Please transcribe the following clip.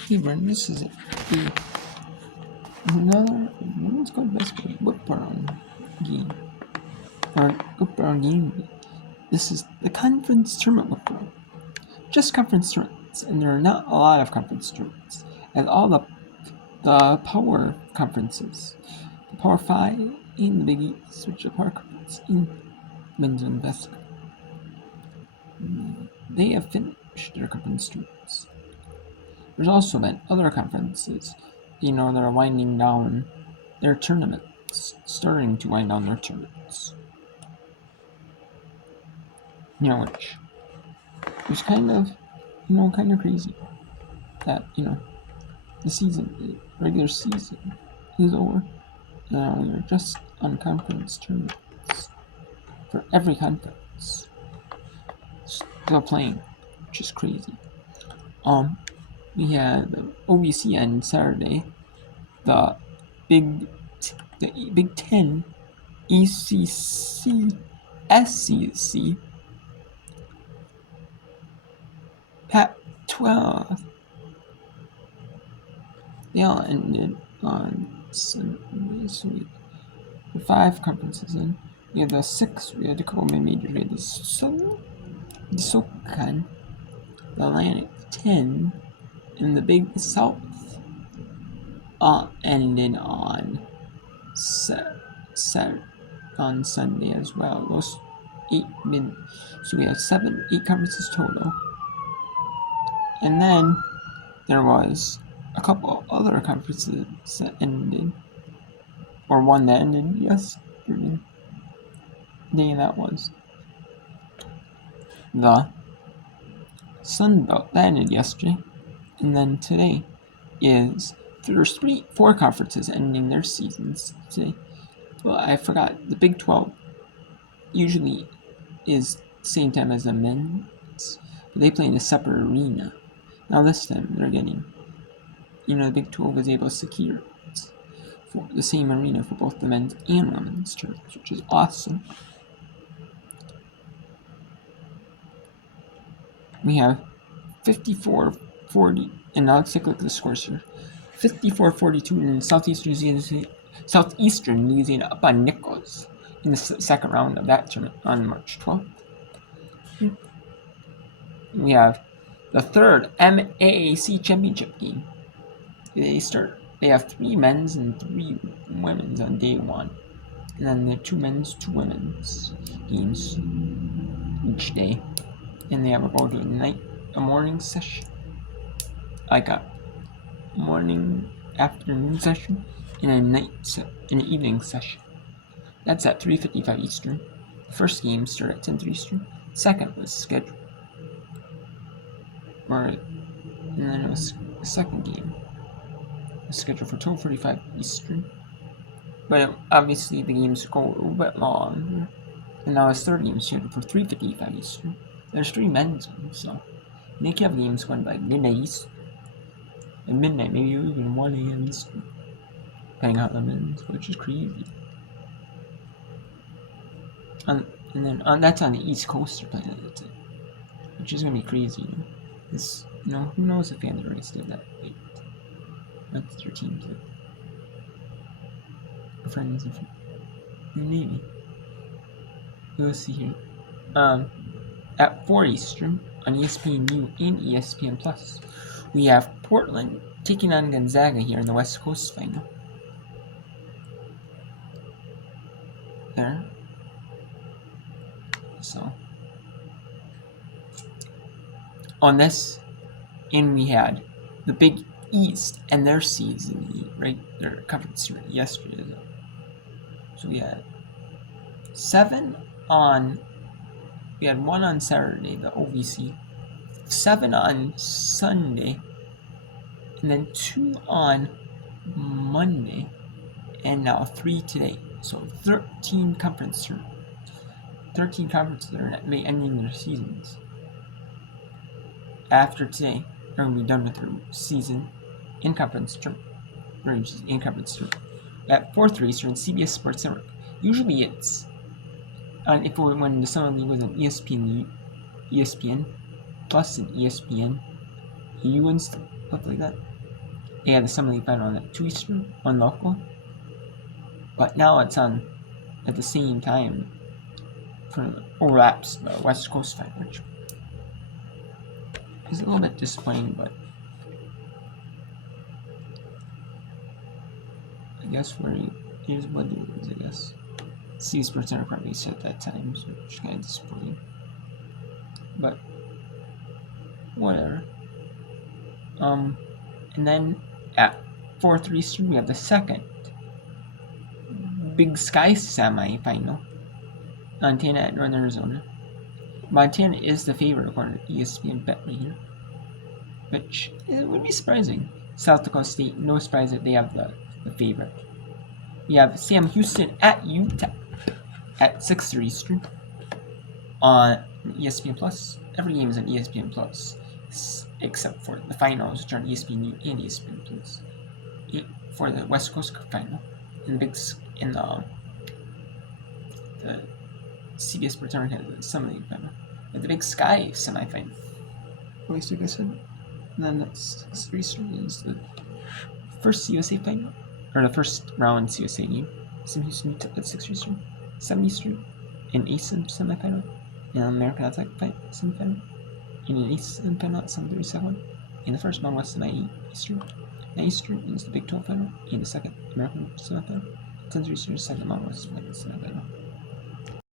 Hey, Brent, this is another women's college basketball whip around game. Or whip around game. This is the conference tournament whip around. Just conference tournaments, and there are not a lot of conference tournaments. And all the power conferences, the Power 5 and the Big East, which are power conference in men's and basketball, they have finished their conference tournaments. There's also been other conferences, that are winding down their tournaments, starting to wind down their tournaments. Which is kind of crazy that, the regular season is over. Now we are just on conference tournaments for every conference still playing, which is crazy. We had the OVC on Saturday, the Big Ten, ECC, SEC, Pac-12. They all ended on Sunday, so we had 5 conferences in. We had the 6, we had a couple mid-majors. We had the SoCon, the Atlantic 10, and the Big South ended on on Sunday as well. Those 8 so we have 8 conferences total. And then there was a couple other conferences that ended, or one that ended yesterday. That was the Sun Belt that ended yesterday, and then today there's 4 conferences ending their seasons today. Well, I forgot, the Big 12 usually is the same time as the men's, but they play in a separate arena. Now this time they're getting, the Big 12 was able to secure for the same arena for both the men's and women's tournaments, which is awesome. We have 54-40, and now let's take a look at the scores here. 54-42 in Southeastern New Zealand up on Nichols in the second round of that tournament on March 12th. We have the third MAAC championship game. They have 3 men's and 3 women's on day 1. And then they have 2 men's, 2 women's games each day. And they have a morning session, like a morning, afternoon session, and an evening session. That's at 3:55 Eastern. The first game started at 10:03 Eastern. The second was scheduled, and then it was the second game was scheduled for 12:45 Eastern. But obviously the games go a little bit longer, and now his third game is scheduled for 3:55 Eastern. There's 3 men's ones, so they can have games going by midnight Eastern. At midnight, maybe even 1 a.m. Eastern, depending on the men's, which is crazy. And then that's on the East Coast they're playing it, which is gonna be crazy. Who knows if fans are gonna stay that late? That's their team too. Friends and maybe. We'll see here. At 4 Eastern on ESPNU and ESPN Plus, we have Portland taking on Gonzaga here in the West Coast final. There. So on this, and we had the Big East and their season, right? Their conference yesterday. So we had 7 on. We had 1 on Saturday, the OVC, 7 on Sunday, and then 2 on Monday, and now 3 today. So 13 conferences are ending their seasons. After today, they're going to be done with their season in conference tournament. At 4:03 Eastern, CBS Sports Network. Usually it's when the Summer League was on ESPN Plus and ESPN, stuff like that. They had the Summer League final at 2 Eastern, 1 local. But now it's on at the same time for overlaps the West Coast final, which is a little bit disappointing, but I guess where it is what it is, I guess. C Sports Center probably said at that time, so it's kind of disappointing. But whatever. And then at 4-3 Eastern, we have the second Big Sky semi-final. Montana at Northern Arizona. Montana is the favorite according to ESPN Bet right here, which would be surprising. South Dakota State, no surprise that they have the favorite. We have Sam Houston at Utah at 6:30 Eastern on ESPN Plus. Every game is on ESPN Plus, except for the finals, which are on ESPN and ESPN Plus. For the West Coast final, in the CBS Sports Network has the Summer League final, but the Big Sky semifinal. Like I said, and then that's 3 Eastern is the first CUSA final, or the first round CUSA game. Sam Houston at 6 Eastern, 7 Eastern, in ASIN semifinal, and American Athletic semifinal, in an ASIN semifinal at 7:37. In the first Mountain West at 9 Eastern. 9 Eastern is the Big 12 final, and the second American semifinal. 10 Eastern is the second Mountain West semifinal.